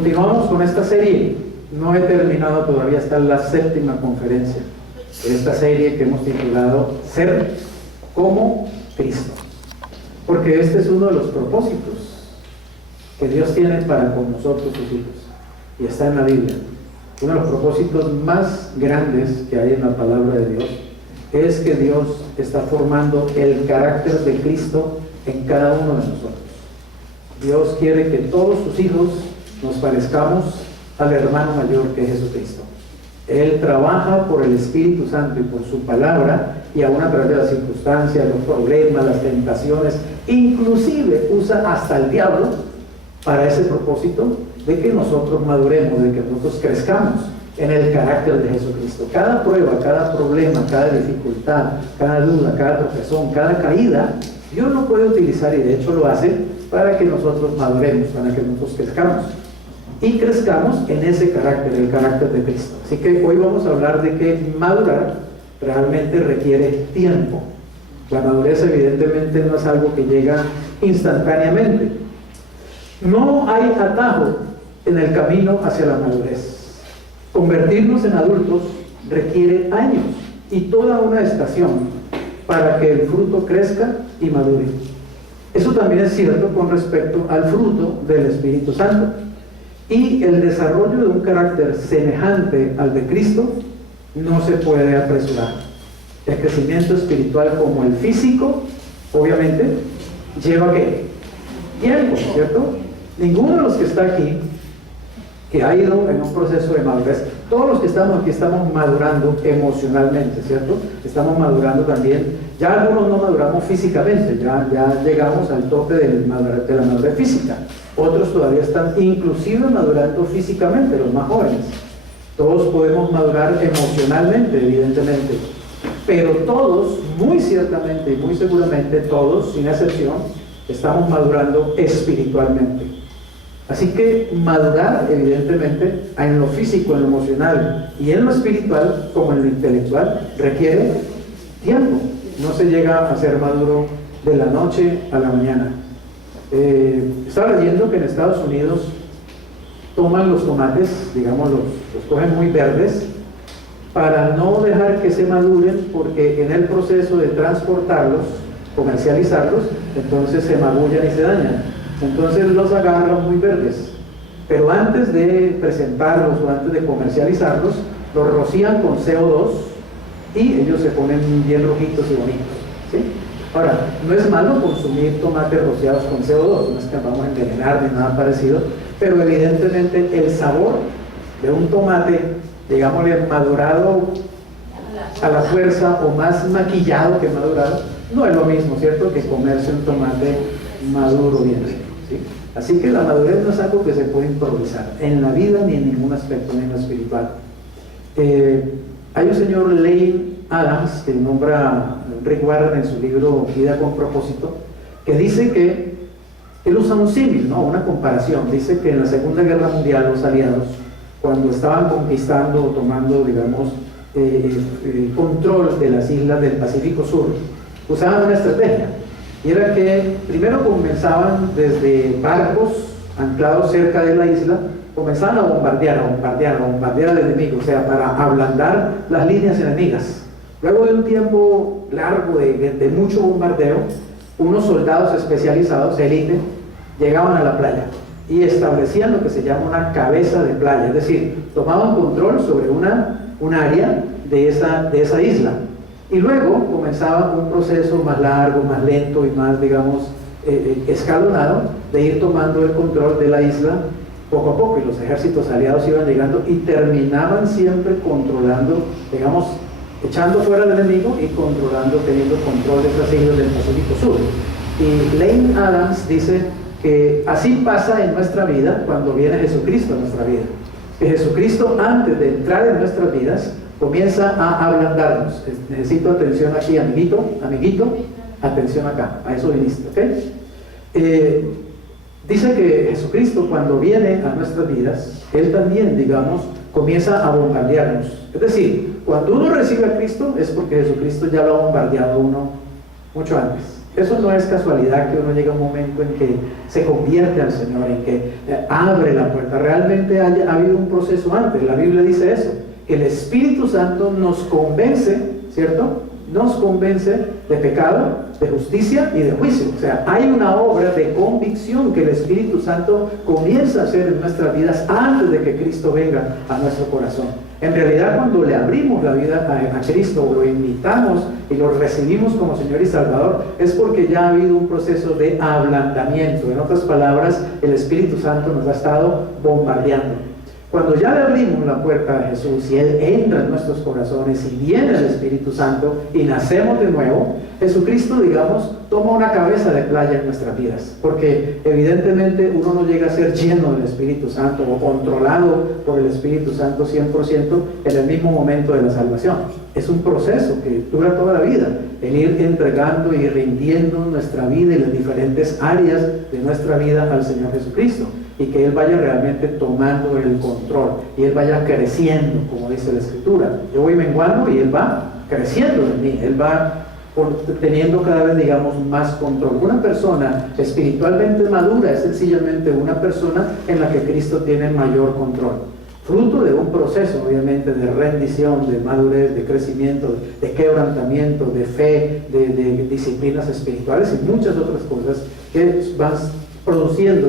Continuamos con esta serie. No he terminado todavía, está en la 7ª conferencia de esta serie que hemos titulado Ser como Cristo. Porque este es uno de los propósitos que Dios tiene para con nosotros, sus hijos. Y está en la Biblia. Uno de los propósitos más grandes que hay en la palabra de Dios es que Dios está formando el carácter de Cristo en cada uno de nosotros. Dios quiere que todos sus hijos nos parezcamos al hermano mayor que es Jesucristo. Él trabaja por el Espíritu Santo y por su palabra, y aún a través de las circunstancias, los problemas, las tentaciones, inclusive usa hasta el diablo para ese propósito de que nosotros maduremos, de que nosotros crezcamos en el carácter de Jesucristo. Cada prueba, cada problema, cada dificultad, cada duda, cada tropezón, cada caída, Dios lo puede utilizar, y de hecho lo hace, para que nosotros maduremos, para que nosotros crezcamos. Y crezcamos en ese carácter, el carácter de Cristo. Así que hoy vamos a hablar de que madurar realmente requiere tiempo. La madurez evidentemente no es algo que llega instantáneamente. No hay atajo en el camino hacia la madurez. Convertirnos en adultos requiere años y toda una estación para que el fruto crezca y madure. Eso también es cierto con respecto al fruto del Espíritu Santo. Y el desarrollo de un carácter semejante al de Cristo no se puede apresurar. El crecimiento espiritual, como el físico, obviamente, lleva ¿qué? Tiempo, ¿cierto? Ninguno de los que está aquí, que ha ido en un proceso de madurez, todos los que estamos aquí estamos madurando emocionalmente, ¿cierto? Estamos madurando también. Ya algunos no maduramos físicamente, ya llegamos al tope de la madurez física. Otros todavía están inclusive madurando físicamente, los más jóvenes. Todos podemos madurar emocionalmente, evidentemente, pero todos, muy ciertamente y muy seguramente, todos, sin excepción, estamos madurando espiritualmente. Así que madurar, evidentemente, en lo físico, en lo emocional y en lo espiritual, como en lo intelectual, requiere tiempo. No se llega a ser maduro de la noche a la mañana. Estaba leyendo que en Estados Unidos toman los tomates, digamos, los cogen muy verdes, para no dejar que se maduren, porque en el proceso de transportarlos, comercializarlos, entonces se magullan y se dañan. Entonces los agarran muy verdes, pero antes de presentarlos o antes de comercializarlos, los rocían con CO2 y ellos se ponen bien rojitos y bonitos, ¿sí? Ahora, no es malo consumir tomates rociados con CO2, no es que vamos a envenenar ni nada parecido, pero evidentemente el sabor de un tomate, digámosle, madurado a la fuerza o más maquillado que madurado, no es lo mismo, ¿cierto?, que comerse un tomate maduro bien, ¿sí? Así que la madurez no es algo que se puede improvisar en la vida ni en ningún aspecto, ni en lo espiritual. Hay un señor Lane Adams, que nombra Rick Warren en su libro Vida con Propósito, que dice que él usa un símil, ¿no?, una comparación. Dice que en la Segunda Guerra Mundial los aliados, cuando estaban conquistando o tomando, digamos, control de las islas del Pacífico Sur, usaban una estrategia, y era que primero comenzaban desde barcos anclados cerca de la isla, comenzaban a bombardear al enemigo, o sea, para ablandar las líneas enemigas. Luego de un tiempo largo de mucho bombardeo, unos soldados especializados, élite, llegaban a la playa y establecían lo que se llama una cabeza de playa, es decir, tomaban control sobre un área de esa isla. Y luego comenzaba un proceso más largo, más lento y más, digamos, escalonado, de ir tomando el control de la isla poco a poco, y los ejércitos aliados iban llegando y terminaban siempre controlando, digamos, echando fuera al enemigo y controlando, teniendo control de esas islas del Pacífico Sur. Y Lane Adams dice que así pasa en nuestra vida cuando viene Jesucristo a nuestra vida. Que Jesucristo, antes de entrar en nuestras vidas, comienza a ablandarnos. Necesito atención aquí, amiguito, atención acá, a eso viniste, ¿ok? Dice que Jesucristo, cuando viene a nuestras vidas, Él también, digamos, comienza a bombardearnos. Es decir, cuando uno recibe a Cristo es porque Jesucristo ya lo ha bombardeado uno mucho antes. Eso no es casualidad que uno llega a un momento en que se convierte al Señor, en que abre la puerta. Realmente ha habido un proceso antes. La Biblia dice eso, que el Espíritu Santo nos convence, ¿cierto? Nos convence de pecado, de justicia y de juicio. O sea, hay una obra de convicción que el Espíritu Santo comienza a hacer en nuestras vidas antes de que Cristo venga a nuestro corazón. En realidad, cuando le abrimos la vida a Cristo, o lo invitamos y lo recibimos como Señor y Salvador, es porque ya ha habido un proceso de ablandamiento. En otras palabras, el Espíritu Santo nos ha estado bombardeando. Cuando ya le abrimos la puerta a Jesús y Él entra en nuestros corazones y viene el Espíritu Santo y nacemos de nuevo, Jesucristo, digamos, toma una cabeza de playa en nuestras vidas, porque evidentemente uno no llega a ser lleno del Espíritu Santo o controlado por el Espíritu Santo 100% en el mismo momento de la salvación. Es un proceso que dura toda la vida, el ir entregando y rindiendo nuestra vida y las diferentes áreas de nuestra vida al Señor Jesucristo, y que Él vaya realmente tomando el control y Él vaya creciendo, como dice la Escritura. Yo voy menguando y Él va creciendo en mí, Él va teniendo cada vez, digamos, más control. Una persona espiritualmente madura es sencillamente una persona en la que Cristo tiene mayor control, fruto de un proceso, obviamente, de rendición, de madurez, de crecimiento, de quebrantamiento, de fe, de disciplinas espirituales y muchas otras cosas que van produciendo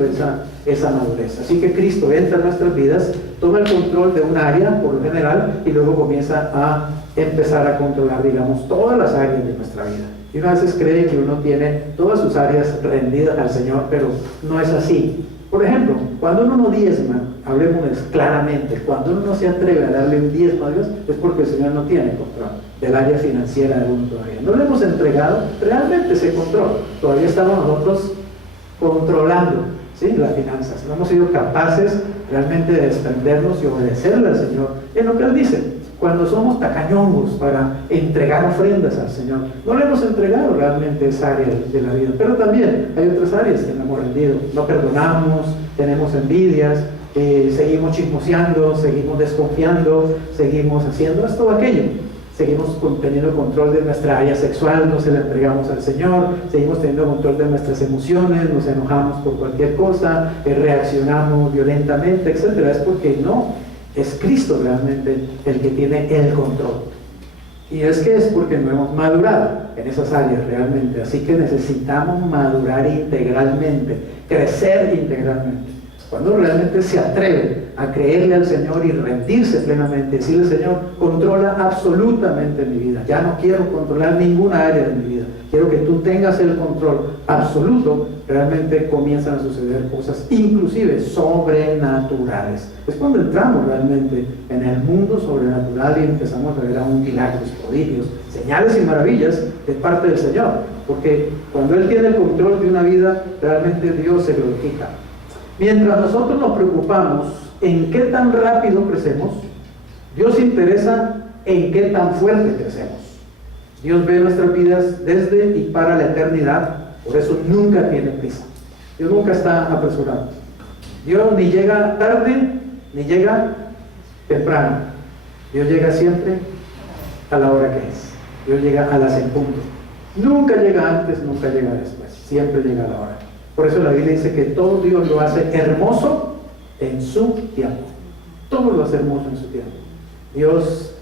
esa madurez. Así que Cristo entra en nuestras vidas, toma el control de un área por lo general y luego comienza a empezar a controlar, digamos, todas las áreas de nuestra vida. Y uno a veces cree que uno tiene todas sus áreas rendidas al Señor, pero no es así. Por ejemplo, cuando uno no diezma, hablemos claramente, cuando uno no se atreve a darle un diezmo a Dios, es porque el Señor no tiene control del área financiera de uno todavía. No le hemos entregado realmente ese control. Todavía estamos nosotros controlando, ¿sí?, las finanzas. No hemos sido capaces realmente de desprendernos y obedecerle al Señor en lo que Él dice. Cuando somos tacañongos para entregar ofrendas al Señor, no le hemos entregado realmente esa área de la vida. Pero también hay otras áreas que no hemos rendido. No perdonamos, tenemos envidias, seguimos chismoseando, seguimos desconfiando, seguimos haciendo esto o aquello. Seguimos teniendo control de nuestra área sexual, no se la entregamos al Señor, seguimos teniendo control de nuestras emociones, nos enojamos por cualquier cosa, reaccionamos violentamente, etc. Es porque no, es Cristo realmente el que tiene el control. Y es porque no hemos madurado en esas áreas realmente, así que necesitamos madurar integralmente, crecer integralmente. Cuando realmente se atreve a creerle al Señor y rendirse plenamente, decirle: Señor, controla absolutamente mi vida, ya no quiero controlar ninguna área de mi vida, quiero que tú tengas el control absoluto, realmente comienzan a suceder cosas inclusive sobrenaturales. Es cuando entramos realmente en el mundo sobrenatural y empezamos a ver aún milagros, prodigios, señales y maravillas de parte del Señor, porque cuando Él tiene el control de una vida, realmente Dios se glorifica. Mientras nosotros nos preocupamos en qué tan rápido crecemos, Dios se interesa en qué tan fuerte crecemos. Dios ve nuestras vidas desde y para la eternidad, por eso nunca tiene prisa. Dios nunca está apresurado. Dios ni llega tarde, ni llega temprano. Dios llega siempre a la hora que es. Dios llega a las en punto. Nunca llega antes, nunca llega después. Siempre llega a la hora. Por eso la Biblia dice que todo Dios lo hace hermoso en su tiempo. Todo lo hace hermoso en su tiempo. Dios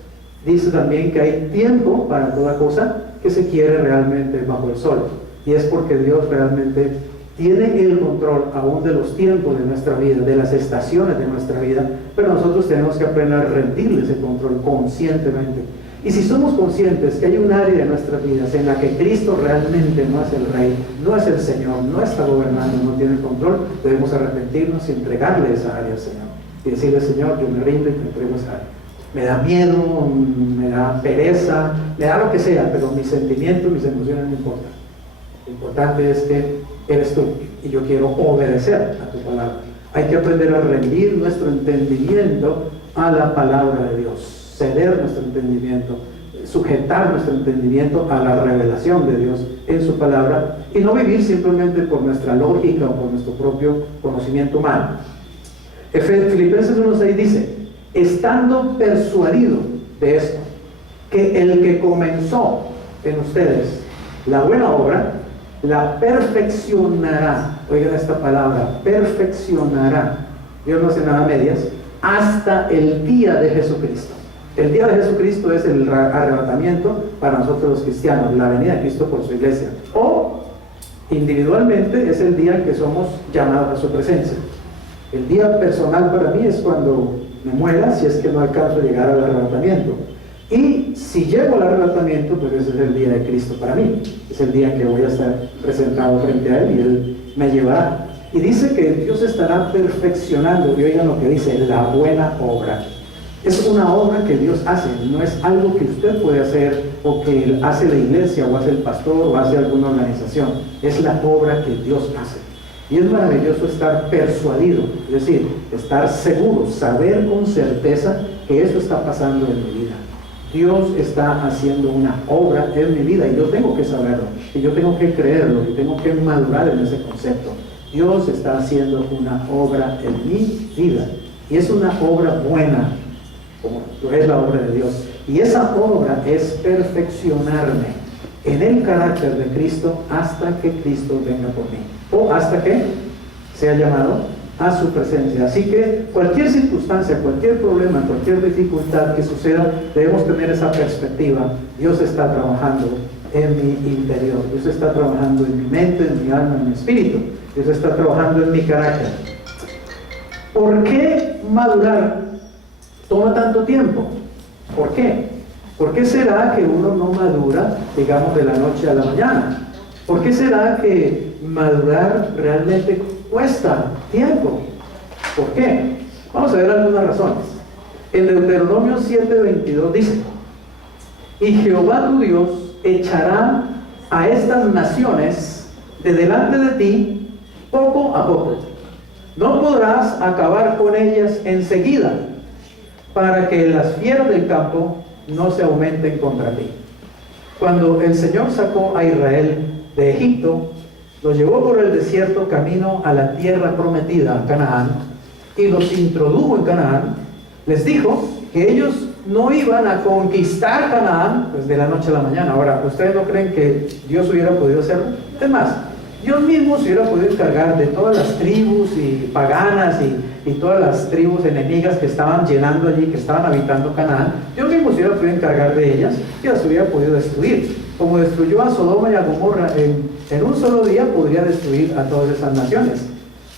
dice también que hay tiempo para toda cosa que se quiere realmente bajo el sol. Y es porque Dios realmente tiene el control aún de los tiempos de nuestra vida, de las estaciones de nuestra vida, pero nosotros tenemos que aprender a rendirle ese control conscientemente. Y si somos conscientes que hay un área de nuestras vidas en la que Cristo realmente no es el Rey, no es el Señor, no está gobernando, no tiene el control, debemos arrepentirnos y entregarle esa área al Señor. Y decirle: Señor, yo me rindo y te entrego esa área. Me da miedo, me da pereza, me da lo que sea, pero mis sentimientos, mis emociones no importan. Lo importante es que eres tú y yo quiero obedecer a tu palabra. Hay que aprender a rendir nuestro entendimiento a la palabra de Dios. Ceder nuestro entendimiento, sujetar nuestro entendimiento a la revelación de Dios en su palabra y no vivir simplemente por nuestra lógica o por nuestro propio conocimiento humano. Filipenses 1:6 dice: estando persuadido de esto, que el que comenzó en ustedes la buena obra, la perfeccionará. Oigan esta palabra, perfeccionará. Dios no hace nada a medias, hasta el día de Jesucristo. El día de Jesucristo es el arrebatamiento para nosotros los cristianos, la venida de Cristo por su iglesia. O individualmente es el día en que somos llamados a su presencia. El día personal para mí es cuando me muera, si es que no alcanzo a llegar al arrebatamiento. Y si llego al arrebatamiento, pues ese es el día de Cristo para mí. Es el día en que voy a estar presentado frente a Él y Él me llevará. Y dice que Dios estará perfeccionando, y oigan lo que dice, la buena obra. Es una obra que Dios hace, no es algo que usted puede hacer o que hace la iglesia o hace el pastor o hace alguna organización. Es la obra que Dios hace. Y es maravilloso estar persuadido, es decir, estar seguro, saber con certeza que eso está pasando en mi vida. Dios está haciendo una obra en mi vida y yo tengo que saberlo, y yo tengo que creerlo, y tengo que madurar en ese concepto. Dios está haciendo una obra en mi vida, y es una obra buena, como es la obra de Dios. Y esa obra es perfeccionarme en el carácter de Cristo hasta que Cristo venga por mí, o hasta que sea llamado a su presencia. Así que cualquier circunstancia, cualquier problema, cualquier dificultad que suceda, debemos tener esa perspectiva. Dios está trabajando en mi interior, Dios está trabajando en mi mente, en mi alma, en mi espíritu, Dios está trabajando en mi carácter. ¿Por qué madurar toma tanto tiempo? ¿Por qué? ¿Por qué será que uno no madura, digamos, de la noche a la mañana? ¿Por qué será que madurar realmente cuesta tiempo? ¿Por qué? Vamos a ver algunas razones. En Deuteronomio 7:22 dice: y Jehová tu Dios echará a estas naciones de delante de ti poco a poco. No podrás acabar con ellas enseguida, para que las fieras del campo no se aumenten contra ti. Cuando el Señor sacó a Israel de Egipto, los llevó por el desierto camino a la tierra prometida, a Canaán, y los introdujo en Canaán. Les dijo que ellos no iban a conquistar Canaán pues de la noche a la mañana. Ahora, ¿ustedes no creen que Dios hubiera podido hacerlo? Es más, Dios mismo se hubiera podido encargar de todas las tribus y paganas y todas las tribus enemigas que estaban llenando allí, que estaban habitando Canaán. Dios mismo se hubiera podido encargar de ellas y las hubiera podido destruir. Como destruyó a Sodoma y a Gomorra en un solo día, podría destruir a todas esas naciones.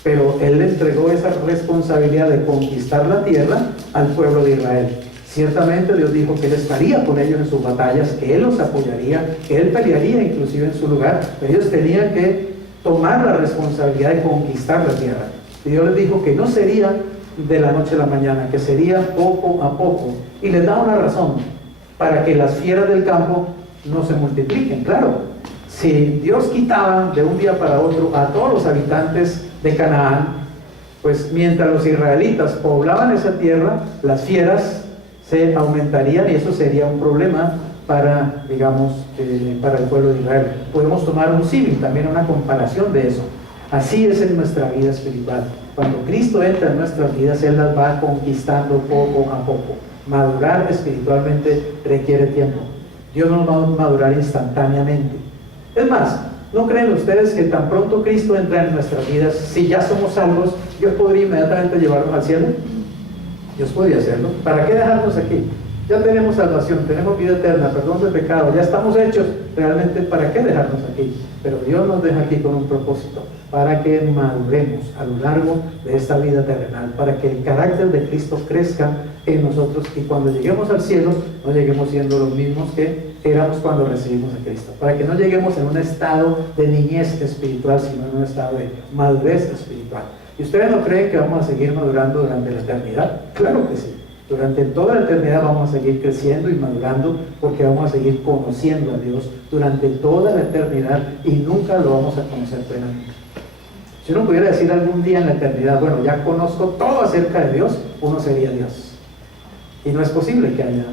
Pero Él le entregó esa responsabilidad de conquistar la tierra al pueblo de Israel. Ciertamente Dios dijo que Él estaría con ellos en sus batallas, que Él los apoyaría, que Él pelearía inclusive en su lugar, pero ellos tenían que tomar la responsabilidad de conquistar la tierra. Y Dios les dijo que no sería de la noche a la mañana, que sería poco a poco. Y les da una razón, para que las fieras del campo no se multipliquen. Claro, si Dios quitaba de un día para otro a todos los habitantes de Canaán, pues mientras los israelitas poblaban esa tierra, las fieras se aumentarían y eso sería un problema para, digamos, para el pueblo de Israel. Podemos tomar un símil, también una comparación de eso. Así es en nuestra vida espiritual. Cuando Cristo entra en nuestras vidas, Él las va conquistando poco a poco. Madurar espiritualmente requiere tiempo. Dios no va a madurar instantáneamente. Es más, ¿no creen ustedes que tan pronto Cristo entra en nuestras vidas, si ya somos salvos, Dios podría inmediatamente llevarnos al cielo? Dios podría hacerlo. ¿Para qué dejarnos aquí? Ya tenemos salvación, tenemos vida eterna, perdón de pecado, ya estamos hechos. Realmente, ¿para qué dejarnos aquí? Pero Dios nos deja aquí con un propósito, para que maduremos a lo largo de esta vida terrenal, para que el carácter de Cristo crezca en nosotros y cuando lleguemos al cielo no lleguemos siendo los mismos que éramos cuando recibimos a Cristo, para que no lleguemos en un estado de niñez espiritual, sino en un estado de madurez espiritual. ¿Y ustedes no creen que vamos a seguir madurando durante la eternidad? Claro que sí. Durante toda la eternidad vamos a seguir creciendo y madurando porque vamos a seguir conociendo a Dios durante toda la eternidad y nunca lo vamos a conocer plenamente. Si uno pudiera decir algún día en la eternidad, bueno, ya conozco todo acerca de Dios, uno sería Dios. Y no es posible que haya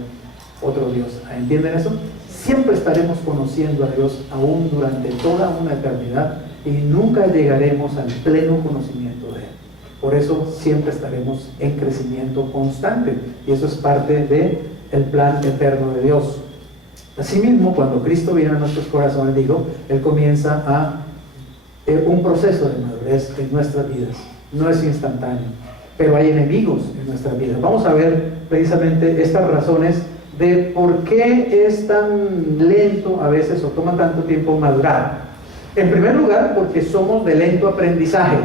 otro Dios. ¿Entienden eso? Siempre estaremos conociendo a Dios aún durante toda una eternidad y nunca llegaremos al pleno conocimiento de Él. Por eso siempre estaremos en crecimiento constante y eso es parte del plan eterno de Dios. Asimismo, cuando Cristo viene a nuestros corazones, Él comienza a un proceso de madurez en nuestras vidas. No es instantáneo, pero hay enemigos en nuestras vidas. Vamos a ver precisamente estas razones de por qué es tan lento a veces o toma tanto tiempo madurar. En primer lugar, porque somos de lento aprendizaje.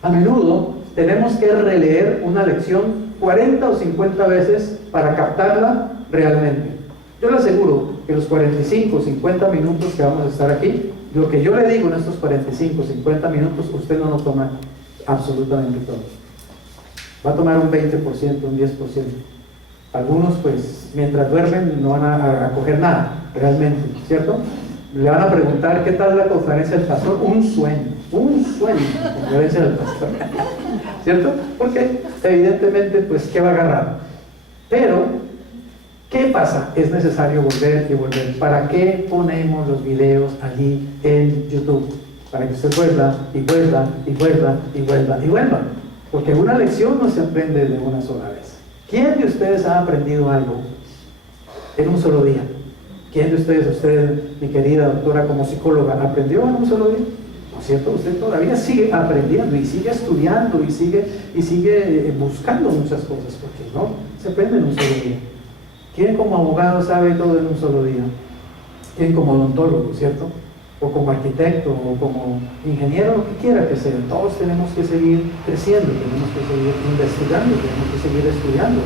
A menudo tenemos que releer una lección 40 o 50 veces para captarla realmente. Yo le aseguro que los 45 o 50 minutos que vamos a estar aquí, lo que yo le digo en estos 45 o 50 minutos, usted no lo toma absolutamente todo. Va a tomar un 20%, un 10%. Algunos, pues, mientras duermen no van a coger nada, realmente, ¿cierto? Le van a preguntar qué tal la conferencia del pastor. Un sueño, la conferencia del pastor, ¿cierto? Porque evidentemente, pues, ¿qué va a agarrar? Pero, ¿qué pasa? Es necesario volver y volver. ¿Para qué ponemos los videos allí en YouTube? Para que usted vuelva y vuelva y vuelva y vuelva y vuelva. Porque una lección no se aprende de una sola vez. ¿Quién de ustedes ha aprendido algo en un solo día? ¿Quién de ustedes, usted, mi querida doctora, como psicóloga, aprendió en un solo día? ¿No es cierto? Usted todavía sigue aprendiendo y sigue estudiando y sigue buscando muchas cosas, porque no se aprende en un solo día. ¿Quién como abogado sabe todo en un solo día? ¿Quién como odontólogo, cierto? O como arquitecto, o como ingeniero, lo que quiera que sea. Todos tenemos que seguir creciendo, tenemos que seguir investigando, tenemos que seguir estudiando,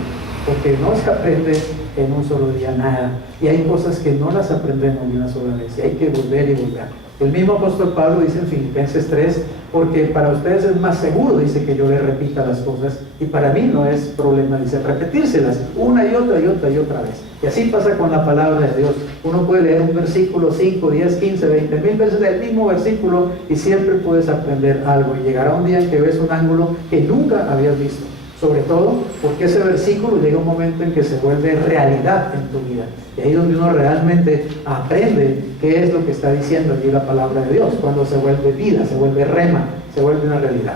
porque no se aprende en un solo día nada. Y hay cosas que no las aprendemos de una sola vez, y hay que volver y volver. El mismo apóstol Pablo dice en Filipenses 3, porque para ustedes es más seguro, dice, que yo les repita las cosas, y para mí no es problema, dice, repetírselas una y otra y otra y otra vez. Y así pasa con la palabra de Dios. Uno puede leer un versículo 5, 10, 15, 20 mil veces el mismo versículo y siempre puedes aprender algo, y llegará un día en que ves un ángulo que nunca habías visto. Sobre todo porque ese versículo llega un momento en que se vuelve realidad en tu vida. Y ahí es donde uno realmente aprende qué es lo que está diciendo allí la palabra de Dios, cuando se vuelve vida, se vuelve rema, se vuelve una realidad.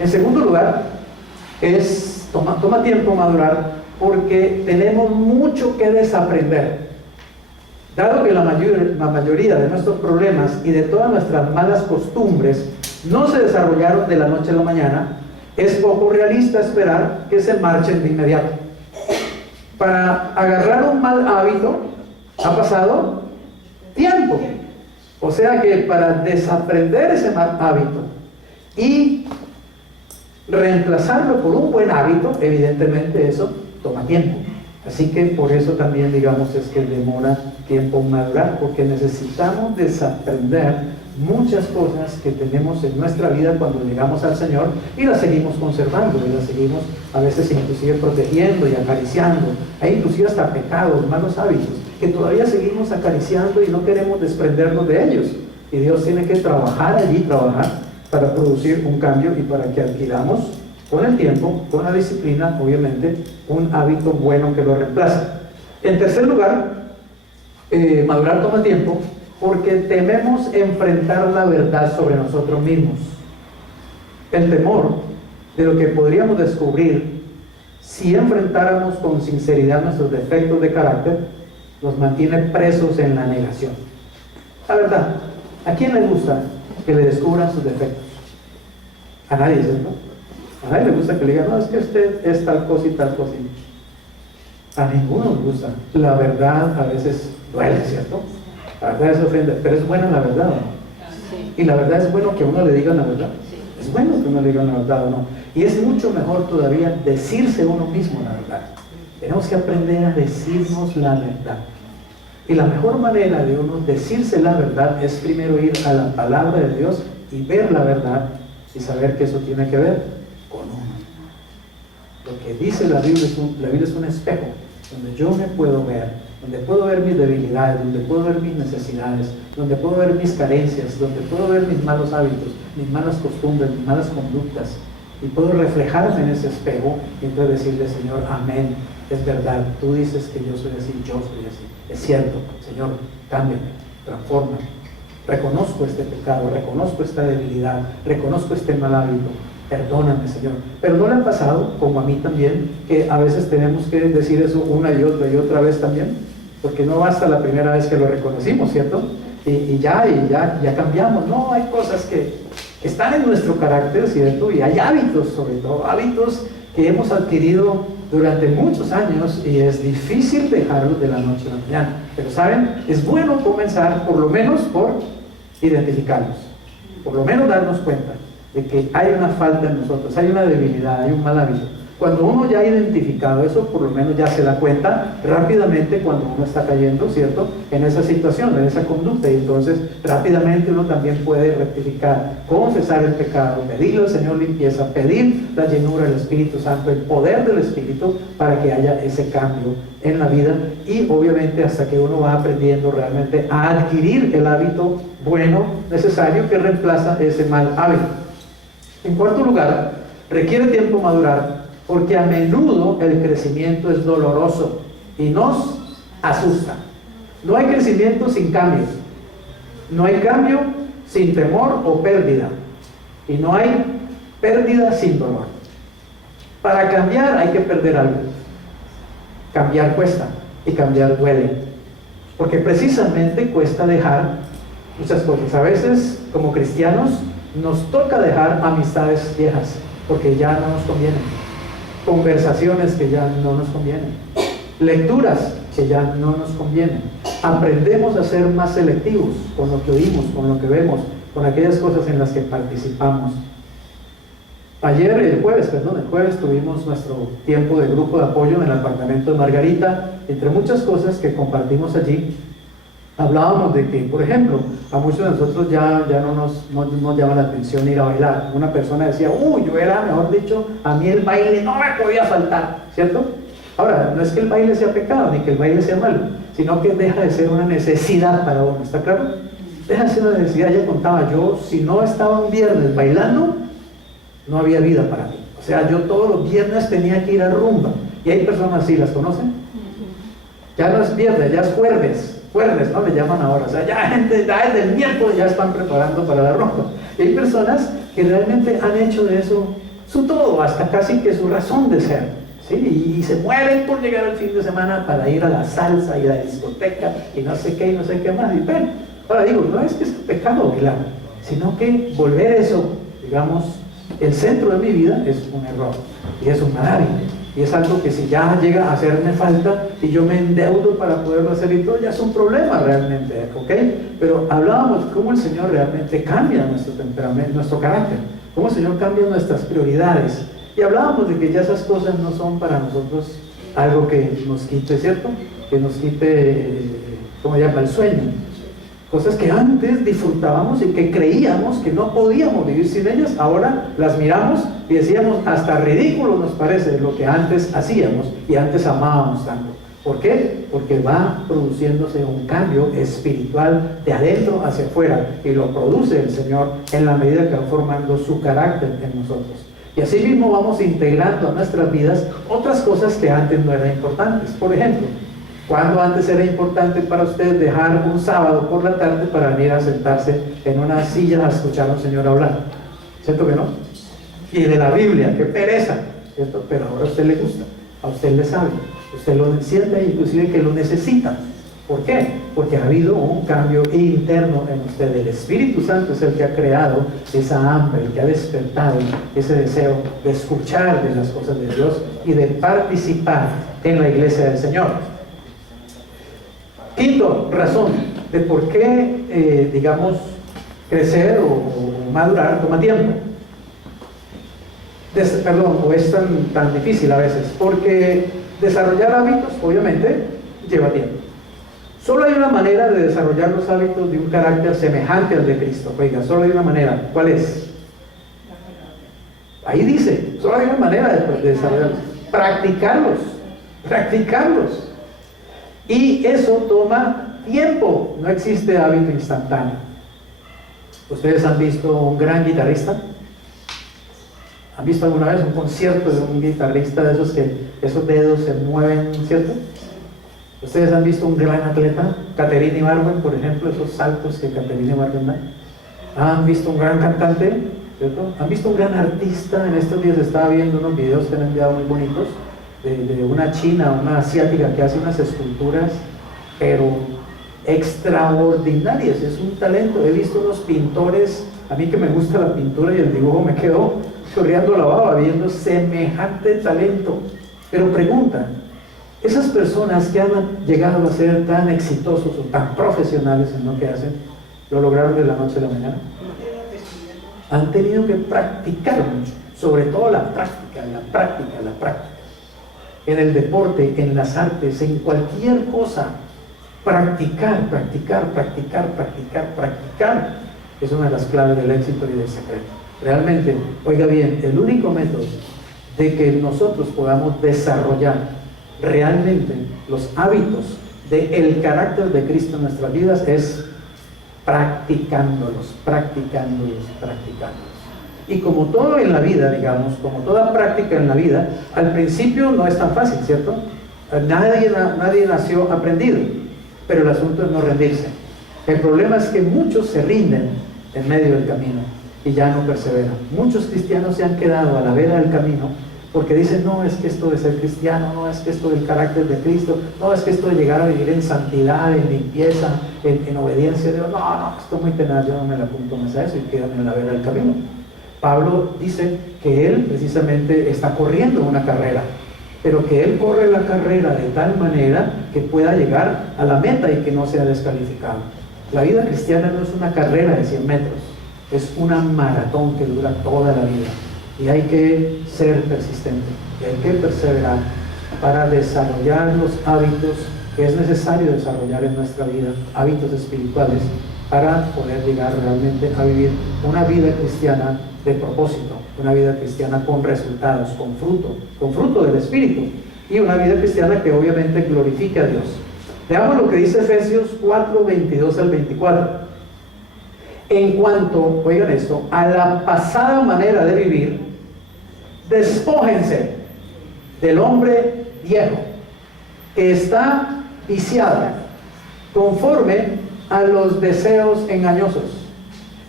En segundo lugar, toma tiempo madurar porque tenemos mucho que desaprender. Dado que la mayoría de nuestros problemas y de todas nuestras malas costumbres no se desarrollaron de la noche a la mañana, es poco realista esperar que se marchen de inmediato. Para agarrar un mal hábito ha pasado tiempo. O sea que para desaprender ese mal hábito y reemplazarlo por un buen hábito, evidentemente eso toma tiempo. Así que por eso también, digamos, es que demora tiempo madurar, porque necesitamos desaprender muchas cosas que tenemos en nuestra vida cuando llegamos al Señor y las seguimos conservando, y las seguimos a veces inclusive protegiendo y acariciando. Hay inclusive hasta pecados, malos hábitos, que todavía seguimos acariciando y no queremos desprendernos de ellos. Y Dios tiene que trabajar para producir un cambio y para que adquiramos con el tiempo, con la disciplina, obviamente, un hábito bueno que lo reemplace. En tercer lugar, madurar toma tiempo porque tememos enfrentar la verdad sobre nosotros mismos. El temor de lo que podríamos descubrir si enfrentáramos con sinceridad nuestros defectos de carácter nos mantiene presos en la negación. La verdad, ¿a quién le gusta que le descubran sus defectos? A nadie, ¿cierto? A nadie le gusta que le digan, no, es que usted es tal cosa y tal cosa. A ninguno le gusta. La verdad a veces duele, ¿cierto? La verdad es ofende, pero es buena la verdad, ¿o no? Sí. Y la verdad es bueno que a uno le digan la verdad. Sí. Es bueno que uno le digan la verdad, ¿o no? Y es mucho mejor todavía decirse uno mismo la verdad. Tenemos que aprender a decirnos la verdad. Y la mejor manera de uno decirse la verdad es primero ir a la palabra de Dios y ver la verdad y saber que eso tiene que ver con uno. Lo que dice la Biblia es un espejo donde yo me puedo ver, donde puedo ver mis debilidades, donde puedo ver mis necesidades, donde puedo ver mis carencias, donde puedo ver mis malos hábitos, mis malas costumbres, mis malas conductas, y puedo reflejarme en ese espejo y entonces decirle, Señor, amén, es verdad, tú dices que yo soy así, yo soy así, es cierto, Señor, cámbiame, transfórmame, reconozco este pecado, reconozco esta debilidad, reconozco este mal hábito, perdóname, Señor. Pero ¿no le ha pasado, como a mí también, que a veces tenemos que decir eso una y otra vez también? porque no basta la primera vez que lo reconocimos, ¿cierto? Y ya cambiamos. No, hay cosas que están en nuestro carácter, ¿cierto? Y hay hábitos, sobre todo, hábitos que hemos adquirido durante muchos años y es difícil dejarlos de la noche a la mañana. Pero ¿saben? Es bueno comenzar por lo menos por identificarlos, por lo menos darnos cuenta de que hay una falta en nosotros, hay una debilidad, hay un mal hábito. Cuando uno ya ha identificado eso, por lo menos ya se da cuenta rápidamente cuando uno está cayendo, ¿cierto?, en esa situación, en esa conducta, y entonces rápidamente uno también puede rectificar, confesar el pecado, pedirle al Señor limpieza, pedir la llenura del Espíritu Santo, el poder del Espíritu para que haya ese cambio en la vida, y obviamente hasta que uno va aprendiendo realmente a adquirir el hábito bueno, necesario, que reemplaza ese mal hábito. En cuarto lugar, requiere tiempo madurar, porque a menudo el crecimiento es doloroso y nos asusta. No hay crecimiento sin cambio, no hay cambio sin temor o pérdida, y no hay pérdida sin dolor. Para cambiar hay que perder algo. Cambiar cuesta y cambiar duele, porque precisamente cuesta dejar muchas cosas. A veces como cristianos nos toca dejar amistades viejas porque ya no nos convienen, conversaciones que ya no nos convienen, lecturas que ya no nos convienen. Aprendemos a ser más selectivos con lo que oímos, con lo que vemos, con aquellas cosas en las que participamos. El jueves tuvimos nuestro tiempo de grupo de apoyo en el apartamento de Margarita. Entre muchas cosas que compartimos allí, hablábamos de que, por ejemplo, a muchos de nosotros ya no nos llama la atención ir a bailar. Una persona decía, yo era, mejor dicho, a mí el baile no me podía faltar, ¿cierto? Ahora, no es que el baile sea pecado, ni que el baile sea malo, sino que deja de ser una necesidad para uno, ¿está claro? Deja de ser una necesidad. Ella contaba, yo si no estaba un viernes bailando, no había vida para mí. O sea, yo todos los viernes tenía que ir a rumba. Y hay personas así, ¿las conocen? Ya no es viernes, ya es jueves, ¿no? Le llaman ahora. O sea, ya gente, ya desde el miércoles ya están preparando para la rumba. Y hay personas que realmente han hecho de eso su todo, hasta casi que su razón de ser, ¿sí? Y se mueren por llegar al fin de semana para ir a la salsa y a la discoteca y no sé qué más. Y bueno, ahora digo, no es que sea pecado bailar, sino que volver eso, digamos, el centro de mi vida es un error y es un mal hábito. Y es algo que si ya llega a hacerme falta y yo me endeudo para poderlo hacer y todo, ya es un problema realmente, ¿ok? Pero hablábamos cómo el Señor realmente cambia nuestro temperamento, nuestro carácter, cómo el Señor cambia nuestras prioridades. Y hablábamos de que ya esas cosas no son para nosotros algo que nos quite, ¿cierto? Que nos quite, ¿cómo se llama? El sueño. Cosas que antes disfrutábamos y que creíamos que no podíamos vivir sin ellas, ahora las miramos y decíamos, hasta ridículo nos parece lo que antes hacíamos y antes amábamos tanto. ¿Por qué? Porque va produciéndose un cambio espiritual de adentro hacia afuera, y lo produce el Señor en la medida que va formando su carácter en nosotros. Y así mismo vamos integrando a nuestras vidas otras cosas que antes no eran importantes. Por ejemplo, ¿cuándo antes era importante para usted dejar un sábado por la tarde para venir a sentarse en una silla a escuchar a un señor hablar? ¿Cierto que no? Y de la Biblia, qué pereza, ¿cierto? Pero ahora a usted le gusta, a usted le sabe, usted lo siente inclusive que lo necesita. ¿Por qué? Porque ha habido un cambio interno en usted. El Espíritu Santo es el que ha creado esa hambre, el que ha despertado ese deseo de escuchar de las cosas de Dios y de participar en la iglesia del Señor. Quinto, razón de por qué, digamos, crecer o madurar toma tiempo. O es tan difícil a veces, porque desarrollar hábitos, obviamente, lleva tiempo. Solo hay una manera de desarrollar los hábitos de un carácter semejante al de Cristo. Oiga, solo hay una manera. ¿Cuál es? Ahí dice, solo hay una manera de desarrollarlos. Practicarlos. Y eso toma tiempo. No existe hábito instantáneo. ¿Ustedes han visto un gran guitarrista? ¿Han visto alguna vez un concierto de un guitarrista de esos que esos dedos se mueven, ¿cierto? ¿Ustedes han visto un gran atleta? Catherine Ibargüen, por ejemplo, esos saltos que Catherine Ibargüen da. ¿Han visto un gran cantante? ¿Cierto? ¿Han visto un gran artista? En estos días estaba viendo unos videos que han enviado muy bonitos de una china, una asiática que hace unas esculturas pero extraordinarias, es un talento. He visto unos pintores, a mí que me gusta la pintura y el dibujo, me quedo chorreando la baba viendo semejante talento. Pero pregunta, esas personas que han llegado a ser tan exitosos o tan profesionales en lo que hacen, ¿lo lograron de la noche a la mañana? Han tenido que practicar mucho, sobre todo la práctica. En el deporte, en las artes, en cualquier cosa, practicar es una de las claves del éxito y del secreto. Realmente, oiga bien, el único método de que nosotros podamos desarrollar realmente los hábitos del carácter de Cristo en nuestras vidas es practicándolos. Y como todo en la vida, digamos, como toda práctica en la vida, al principio no es tan fácil, ¿cierto? Nadie nació aprendido, pero el asunto es no rendirse. El problema es que muchos se rinden en medio del camino y ya no perseveran. Muchos cristianos se han quedado a la vera del camino porque dicen, no, es que esto de ser cristiano, no, es que esto del carácter de Cristo, no, es que esto de llegar a vivir en santidad, en limpieza, en obediencia a Dios, no, esto es muy tenaz, yo no me la apunto más a eso y quedan en la vera del camino. Pablo dice que él precisamente está corriendo una carrera, pero que él corre la carrera de tal manera que pueda llegar a la meta y que no sea descalificado. La vida cristiana no es una carrera de 100 metros, es una maratón que dura toda la vida. Y hay que ser persistente, y hay que perseverar para desarrollar los hábitos que es necesario desarrollar en nuestra vida, hábitos espirituales, para poder llegar realmente a vivir una vida cristiana de propósito, una vida cristiana con resultados, con fruto del Espíritu, y una vida cristiana que obviamente glorifique a Dios. Veamos lo que dice Efesios 4, 22 al 24. En cuanto, oigan esto, a la pasada manera de vivir, despójense del hombre viejo, que está viciado, conforme a los deseos engañosos,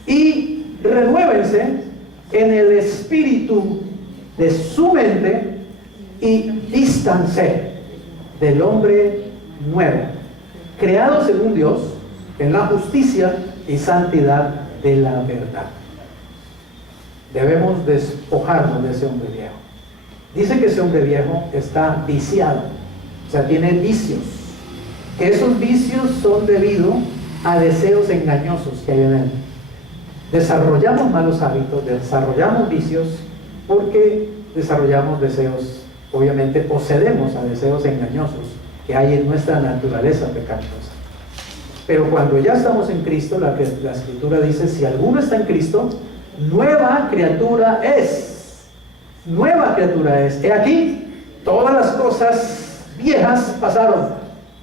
y renuévense en el espíritu de su mente, y vístanse del hombre nuevo, creado según Dios, en la justicia y santidad de la verdad. Debemos despojarnos de ese hombre viejo. Dice que ese hombre viejo está viciado, o sea, tiene vicios, que esos vicios son debido a deseos engañosos que hay en él. Desarrollamos malos hábitos, desarrollamos vicios porque desarrollamos deseos, obviamente procedemos a deseos engañosos que hay en nuestra naturaleza pecaminosa. Pero cuando ya estamos en Cristo, la Escritura dice, si alguno está en Cristo, nueva criatura es. Nueva criatura es. He aquí, todas las cosas viejas pasaron.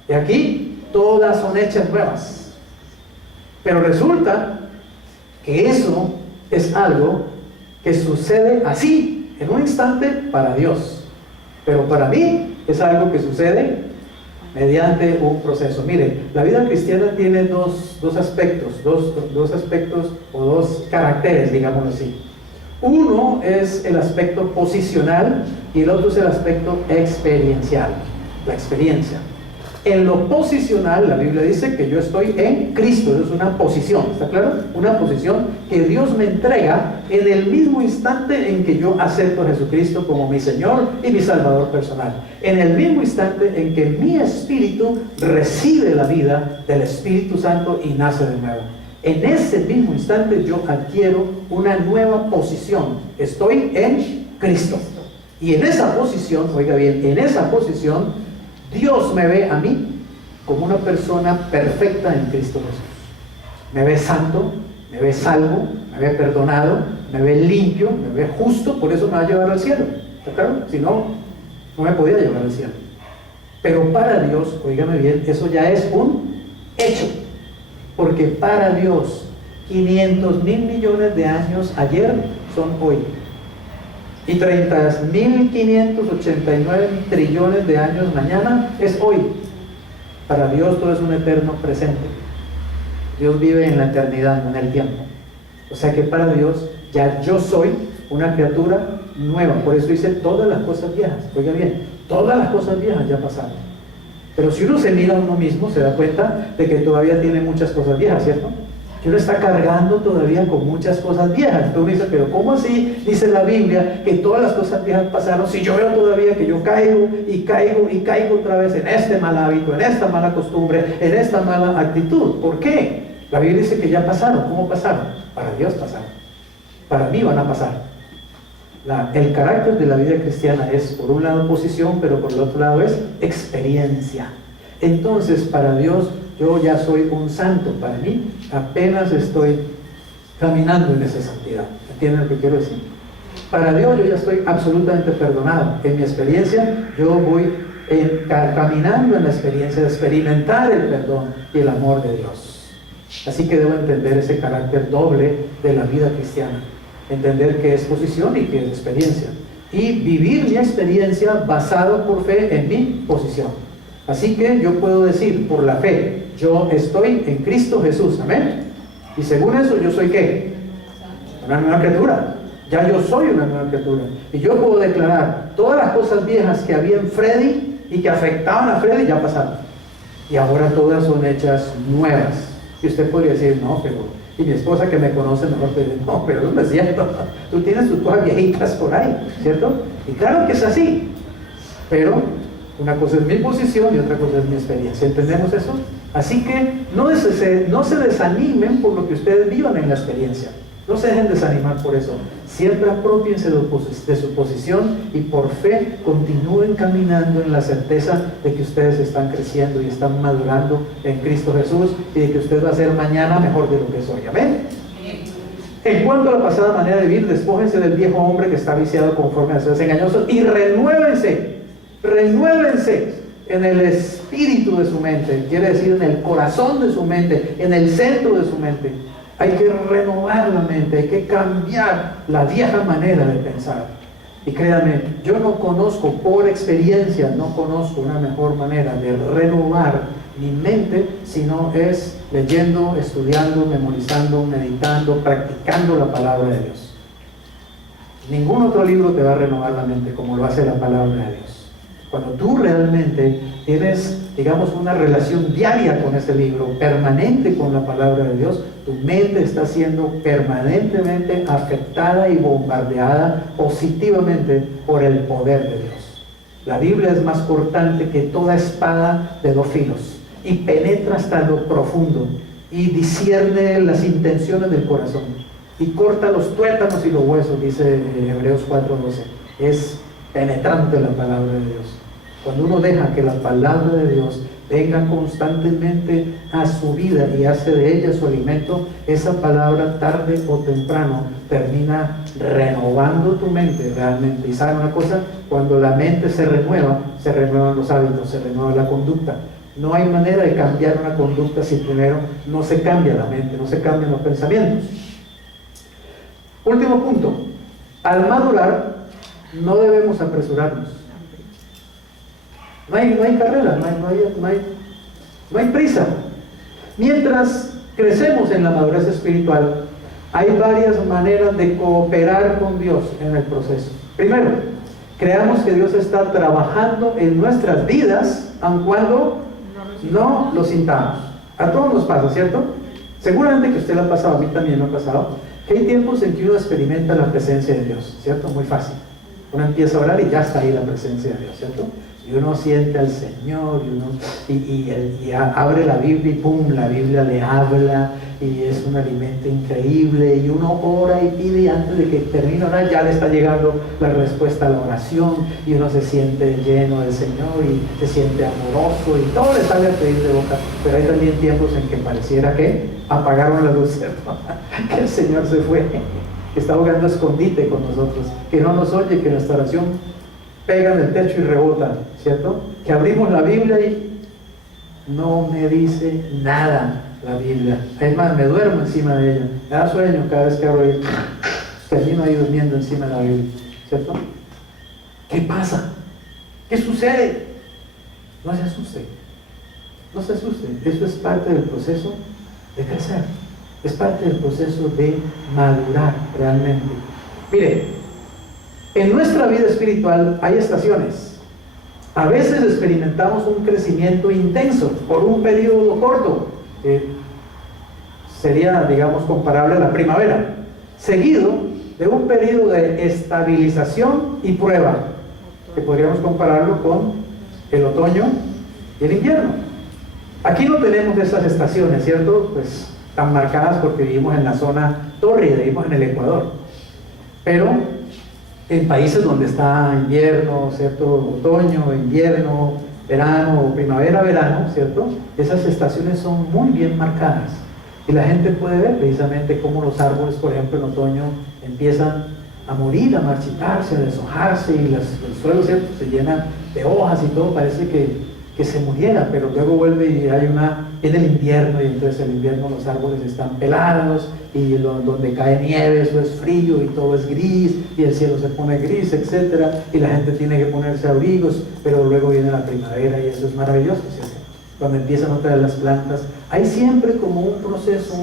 He aquí, todas son hechas nuevas. Pero resulta que eso es algo que sucede así, en un instante, para Dios. Pero para mí es algo que sucede mediante un proceso. Mire, la vida cristiana tiene dos aspectos o dos caracteres, digámoslo así. Uno es el aspecto posicional y el otro es el aspecto experiencial, la experiencia. En lo posicional, la Biblia dice que yo estoy en Cristo, eso es una posición, ¿está claro? Una posición que Dios me entrega en el mismo instante en que yo acepto a Jesucristo como mi Señor y mi Salvador personal. En el mismo instante en que mi espíritu recibe la vida del Espíritu Santo y nace de nuevo. En ese mismo instante yo adquiero una nueva posición. Estoy en Cristo. Y en esa posición, oiga bien, en esa posición Dios me ve a mí como una persona perfecta en Cristo Jesús. Me ve santo, me ve salvo, me ve perdonado, me ve limpio, me ve justo, por eso me va a llevar al cielo. ¿Está claro? Si no, no me podía llevar al cielo. Pero para Dios, oígame bien, eso ya es un hecho. Porque para Dios, 500,000 millones de años ayer son hoy. Y 30.589 trillones de años mañana es hoy. Para Dios todo es un eterno presente. Dios vive en la eternidad, no en el tiempo. O sea que para Dios ya yo soy una criatura nueva. Por eso dice todas las cosas viejas. Oiga bien, todas las cosas viejas ya pasaron. Pero si uno se mira a uno mismo, se da cuenta de que todavía tiene muchas cosas viejas, ¿cierto? Que uno está cargando todavía con muchas cosas viejas. Entonces uno dice, pero ¿cómo así dice la Biblia que todas las cosas viejas pasaron? Si yo veo todavía que yo caigo y caigo y caigo otra vez en este mal hábito, en esta mala costumbre, en esta mala actitud. ¿Por qué? La Biblia dice que ya pasaron. ¿Cómo pasaron? Para Dios pasaron. Para mí van a pasar. El carácter de la vida cristiana es, por un lado, posición, pero por el otro lado es experiencia. Entonces, para Dios, yo ya soy un santo. Para mí, apenas estoy caminando en esa santidad. ¿Entienden lo que quiero decir? Para Dios, yo ya estoy absolutamente perdonado. En mi experiencia, yo voy caminando en la experiencia de experimentar el perdón y el amor de Dios. Así que debo entender ese carácter doble de la vida cristiana. Entender que es posición y que es experiencia. Y vivir mi experiencia basado por fe en mi posición. Así que yo puedo decir, por la fe, yo estoy en Cristo Jesús, amén. Y según eso, ¿yo soy qué? Una nueva criatura. Ya yo soy una nueva criatura. Y yo puedo declarar, todas las cosas viejas que había en Freddy y que afectaban a Freddy ya pasaron. Y ahora todas son hechas nuevas. Y usted podría decir, no, pero... Y mi esposa que me conoce mejor te dice, no, pero no es cierto. Tú tienes tus cosas viejitas por ahí, ¿cierto? Y claro que es así. Pero una cosa es mi posición y otra cosa es mi experiencia. ¿Entendemos eso? Así que no se desanimen por lo que ustedes vivan en la experiencia. No se dejen desanimar por eso. Siempre apropiense de su posición y por fe continúen caminando en la certeza de que ustedes están creciendo y están madurando en Cristo Jesús y de que usted va a ser mañana mejor de lo que es hoy. Amén. En cuanto a la pasada manera de vivir, despójense del viejo hombre que está viciado conforme a deseos engañosos y renuévense en el espíritu de su mente, quiere decir en el corazón de su mente, en el centro de su mente. Hay que renovar la mente, hay que cambiar la vieja manera de pensar. Y créanme, yo no conozco, por experiencia, no conozco una mejor manera de renovar mi mente, sino es leyendo, estudiando, memorizando, meditando, practicando la palabra de Dios. Ningún otro libro te va a renovar la mente como lo hace la palabra de Dios. Cuando tú realmente tienes, digamos, una relación diaria con ese libro, permanente con la palabra de Dios, tu mente está siendo permanentemente afectada y bombardeada positivamente por el poder de Dios. La Biblia es más cortante que toda espada de dos filos y penetra hasta lo profundo y discierne las intenciones del corazón y corta los tuétanos y los huesos, dice Hebreos 4:12. Es penetrante la palabra de Dios. Cuando uno deja que la palabra de Dios venga constantemente a su vida y hace de ella su alimento, esa palabra tarde o temprano termina renovando tu mente realmente. Y ¿saben una cosa? Cuando la mente se renuevan los hábitos, se renueva la conducta. No hay manera de cambiar una conducta si primero no se cambia la mente, no se cambian los pensamientos. Último punto. Al madurar, no debemos apresurarnos. No hay carrera, no hay prisa. Mientras crecemos en la madurez espiritual, hay varias maneras de cooperar con Dios en el proceso. Primero, creamos que Dios está trabajando en nuestras vidas, aun cuando no lo sintamos. A todos nos pasa, ¿cierto? Seguramente que usted lo ha pasado, a mí también lo ha pasado, que hay tiempos en que uno experimenta la presencia de Dios, ¿cierto? Muy fácil. Uno empieza a orar y ya está ahí la presencia de Dios, ¿cierto? Y uno siente al Señor y abre la Biblia y ¡pum! La Biblia le habla y es un alimento increíble y uno ora y pide y antes de que termine de orar ya le está llegando la respuesta a la oración y uno se siente lleno del Señor y se siente amoroso y todo le sale a pedir de boca. Pero hay también tiempos en que pareciera que apagaron la luz, ¿cierto? Que el Señor se fue, que está jugando a escondite con nosotros, que no nos oye, que nuestra oración pega en el techo y rebota, ¿cierto? Que abrimos la Biblia y no me dice nada la Biblia. Es más, me duermo encima de ella. Me da sueño cada vez que abro ahí. Termino ahí durmiendo encima de la Biblia, ¿cierto? ¿Qué pasa? ¿Qué sucede? No se asuste. No se asuste. Eso es parte del proceso de crecer. Es parte del proceso de madurar realmente. Mire, en nuestra vida espiritual hay estaciones. A veces experimentamos un crecimiento intenso por un periodo corto, sería, digamos, comparable a la primavera, seguido de un periodo de estabilización y prueba, que podríamos compararlo con el otoño y el invierno. Aquí no tenemos esas estaciones, ¿cierto? Pues tan marcadas porque vivimos en la zona tórrida, vivimos en el Ecuador. Pero en países donde está invierno, ¿cierto? Otoño, invierno, verano, primavera, verano, ¿cierto? Esas estaciones son muy bien marcadas. Y la gente puede ver precisamente cómo los árboles, por ejemplo, en otoño empiezan a morir, a marchitarse, a deshojarse, y el suelo, ¿cierto?, se llena de hojas y todo, parece que se muriera, pero luego vuelve y viene el invierno, y entonces el invierno los árboles están pelados, y donde cae nieve eso es frío y todo es gris, y el cielo se pone gris, etcétera, y la gente tiene que ponerse abrigos, pero luego viene la primavera y eso es maravilloso, ¿cierto? Cuando empiezan otra vez las plantas, hay siempre como un proceso,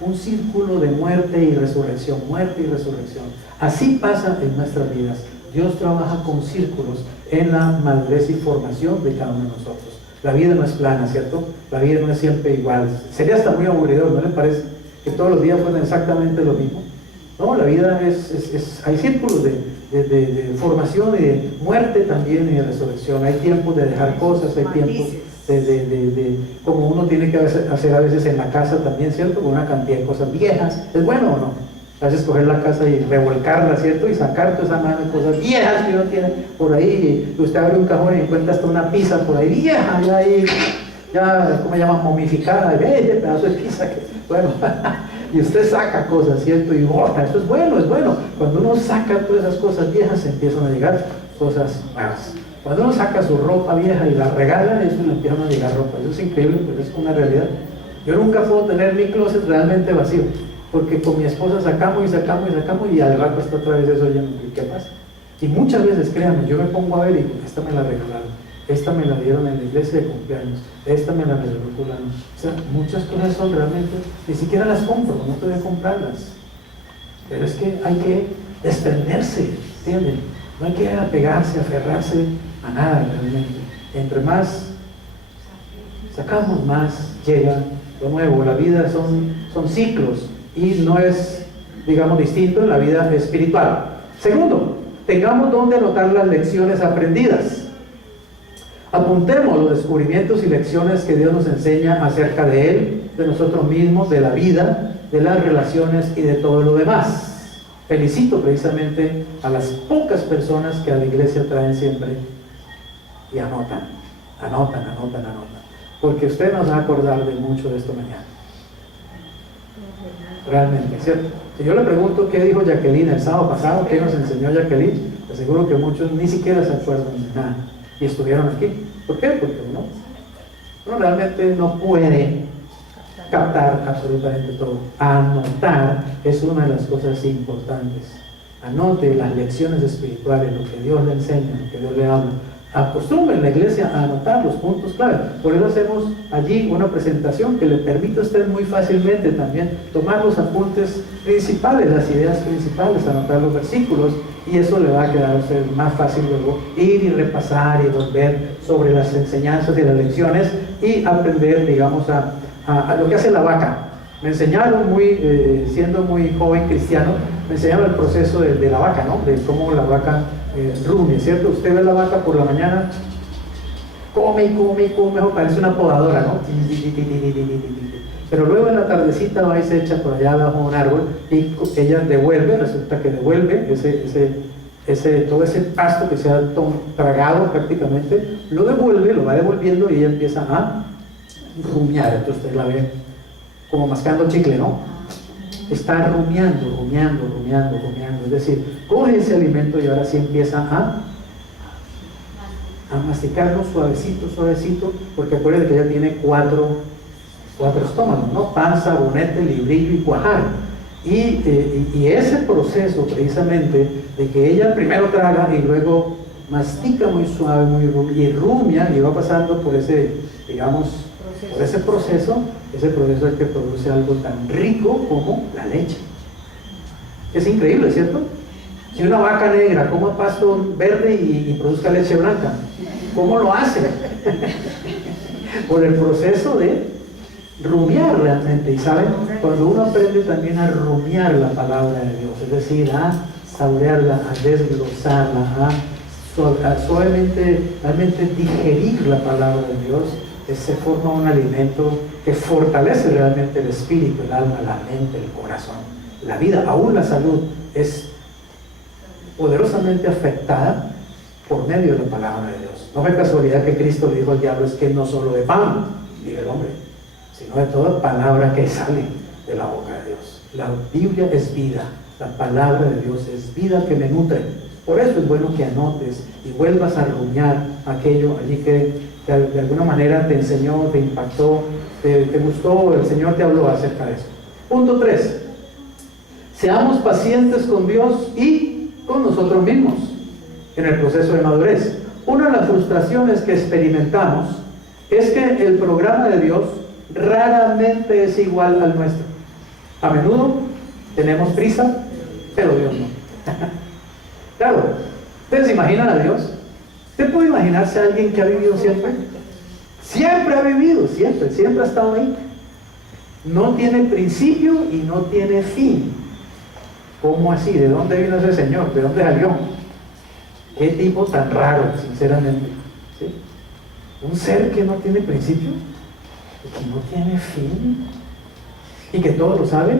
un círculo de muerte y resurrección, muerte y resurrección. Así pasa en nuestras vidas. Dios trabaja con círculos en la madurez y formación de cada uno de nosotros. La vida no es plana, ¿cierto? La vida no es siempre igual. Sería hasta muy aburridor, ¿no les parece? Que todos los días fueran exactamente lo mismo. No, la vida hay círculos de formación y de muerte también y de resurrección. Hay tiempos de dejar cosas, hay tiempos como uno tiene que hacer a veces en la casa también, ¿cierto? Con una cantidad de cosas viejas. ¿Es bueno o no? A veces coger la casa y revolcarla, ¿cierto? Y sacar toda esa mano de cosas viejas que uno tiene por ahí. Y usted abre un cajón y encuentra hasta una pizza por ahí vieja, ya ¿cómo se llama? Momificada. Este pedazo de pizza que, bueno, y usted saca cosas, ¿cierto? Y bota. Eso es bueno, es bueno. Cuando uno saca todas esas cosas viejas, empiezan a llegar cosas nuevas. Cuando uno saca su ropa vieja y la regala, eso le empiezan a llegar ropa. Eso es increíble, pero es una realidad. Yo nunca puedo tener mi closet realmente vacío, porque con mi esposa sacamos y al rato está otra vez eso lleno. ¿Y qué pasa? Y muchas veces, créanme, yo me pongo a ver y digo, esta me la regalaron, esta me la dieron en la iglesia de cumpleaños, esta me la regaló fulano. O sea, muchas cosas son realmente, ni siquiera las compro, no tengo que comprarlas. Pero es que hay que desprenderse, ¿entienden? No hay que apegarse, aferrarse a nada realmente. Entre más sacamos, más llega lo nuevo. La vida son ciclos y no es, digamos, distinto en la vida espiritual. Segundo, tengamos donde anotar las lecciones aprendidas. Apuntemos los descubrimientos y lecciones que Dios nos enseña acerca de Él, de nosotros mismos, de la vida, de las relaciones y de todo lo demás. Felicito precisamente a las pocas personas que a la iglesia traen siempre y anotan, porque usted nos va a acordar de mucho de esto mañana. Realmente, ¿cierto? Si yo le pregunto qué dijo Jacqueline el sábado pasado, qué nos enseñó Jacqueline, te aseguro que muchos ni siquiera se acuerdan de nada y estuvieron aquí. ¿Por qué? Porque uno realmente no puede captar absolutamente todo. Anotar es una de las cosas importantes. Anote las lecciones espirituales, lo que Dios le enseña, lo que Dios le habla. Acostumbre en la iglesia a anotar los puntos clave. Por eso hacemos allí una presentación que le permite a usted muy fácilmente también tomar los apuntes principales, las ideas principales, anotar los versículos, y eso le va a quedar a usted más fácil luego ir y repasar y volver sobre las enseñanzas y las lecciones y aprender, digamos, a lo que hace la vaca. Me enseñaron siendo muy joven cristiano, me enseñaron el proceso de la vaca, ¿no? De cómo la vaca rumia, ¿cierto? Usted ve la vaca por la mañana, come, mejor parece una podadora, ¿no? Pero luego en la tardecita va y se echa por allá bajo un árbol y ella devuelve, resulta que devuelve todo ese pasto que se ha tragado prácticamente, lo devuelve, lo va devolviendo y ella empieza a rumiar. Entonces usted la ve como mascando chicle, ¿no? Está rumiando, es decir, coge ese alimento y ahora sí empieza a masticarlo suavecito, porque acuérdense que ella tiene cuatro estómagos, ¿no? Panza, bonete, librillo y cuajar. Y ese proceso precisamente de que ella primero traga y luego mastica muy suave, y rumia, y va pasando por ese, digamos, por ese proceso es el que produce algo tan rico como la leche. Es increíble, ¿cierto? Si una vaca negra coma pasto verde y produzca leche blanca, ¿Cómo lo hace? Por el proceso de rumiar realmente. Y saben, cuando uno aprende también a rumiar la palabra de Dios, es decir, a saborearla, a desglosarla, a suavemente, realmente digerir la palabra de Dios, se forma un alimento que fortalece realmente el espíritu, el alma, la mente, el corazón, la vida, aún la salud es poderosamente afectada por medio de la palabra de Dios. No fue casualidad que Cristo le dijo al diablo: es que no solo de pan vive el hombre, sino de toda palabra que sale de la boca de Dios. La Biblia es vida, la palabra de Dios es vida que me nutre. Por eso es bueno que anotes y vuelvas a rumiar aquello allí que de alguna manera te enseñó, te impactó, te gustó, el Señor te habló acerca de eso. Punto 3. Seamos pacientes con Dios y con nosotros mismos en el proceso de madurez. Una de las frustraciones que experimentamos es que el programa de Dios raramente es igual al nuestro. A menudo tenemos prisa, pero Dios no. Claro, ¿ustedes se imaginan a Dios? ¿Usted puede imaginarse a alguien que ha vivido siempre? Siempre ha vivido, siempre ha estado ahí. No tiene principio y no tiene fin. ¿Cómo así? ¿De dónde vino ese señor? ¿De dónde salió? Qué tipo tan raro, sinceramente. ¿Sí? Un ser que no tiene principio y que no tiene fin y que todo lo sabe